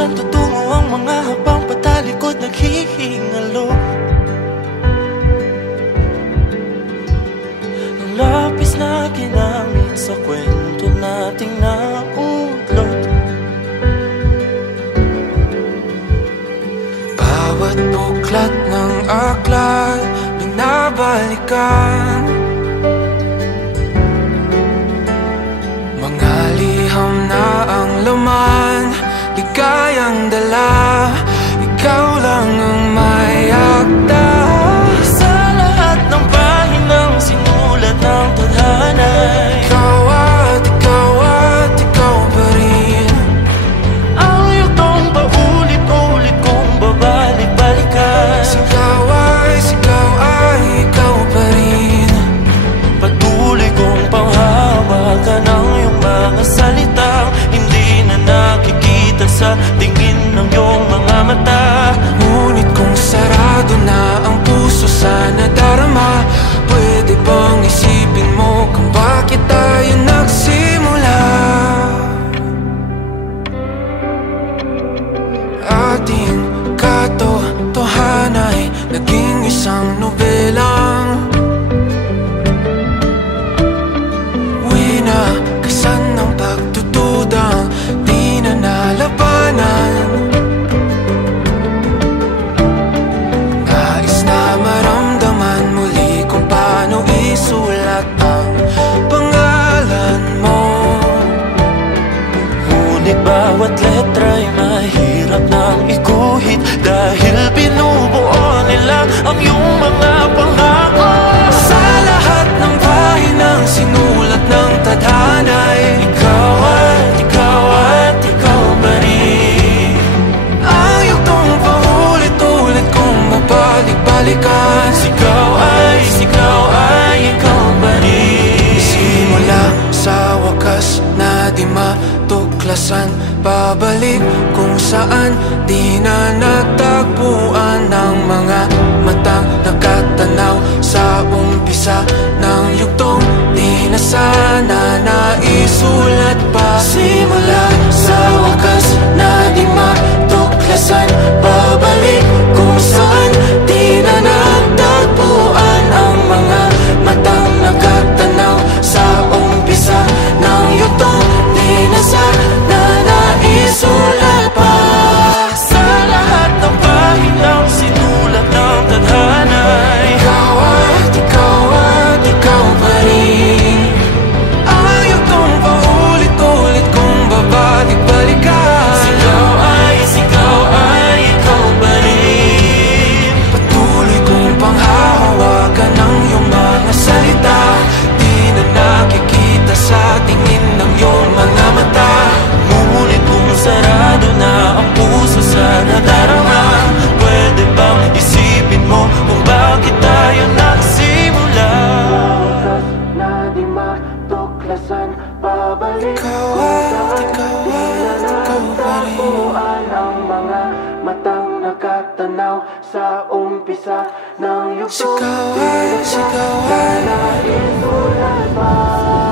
Saan tutungo ang mga habang patalikod naghihingalo? Ang lapis na ginamit sa kwento nating nautlot. Bawat buklat ng aklat binabalikan, mga liham na ang laman, ligayang dala, ikaw lang ang may akda. Sa lahat ng pahinang sinulat ng tadhana, ikaw at ikaw pa rin. Ang yugtong paulit-ulit kong babalik-balikan. Sigaw ay ikaw pa rin. Patuloy kong panghawakan ang iyong mga salitang hindi na nakikita sa tingin ng iyong mga mata. Ngunit kung sarado na ang puso sa nadarama, pwede bang isipin mo kung bakit tayo nagsimula? Ating katotohanan ay naging isang nobelang winakasan ng pagtutudang di na nalabanan. Nais na maramdaman muli kung paano isulat ang pangalan mo. Ngunit bawat letra'y mahirap nang iguhit, dahil binubuo nila ang iyong mga pangako. Sa lahat ng pahinang sinulat ng tadhana, ikaw ikaw pa rin. Ang yugtong paulit-ulit kong mabalik-balikan. Sigaw ay ikaw pa rin. Simula sa wakas na di matuklasan, babalik kung saan di na natagpuan ng mga matang nakatanaw sa umpisa ng yugtong di na sana naisulat pa. Simula sa wakas na di matuklasan, babalik kung saan di na natagpuan ang mga matang nakatanaw sa umpisa ng yugtong di na sana naisulat pa. Sa lahat ng pahinang sinulat ng tadhana, ikaw at ikaw pa rin. Ang yugtong paulit-ulit kong babalik-balikan. Sigaw ay ikaw pa rin. Patuloy kong panghahawakan ang iyong mga salita, di na nakikita sa tingin ng iyong mga mata. Ngunit kung sarado na ang puso sa nadarama, pwede bang isipin mo kung bakit tayo nagsimula? Na di matuklasan, babalik ikaw pa rin. Ang mga matang nakatanaw sa umpisa ng yugtong di na naisulat pa.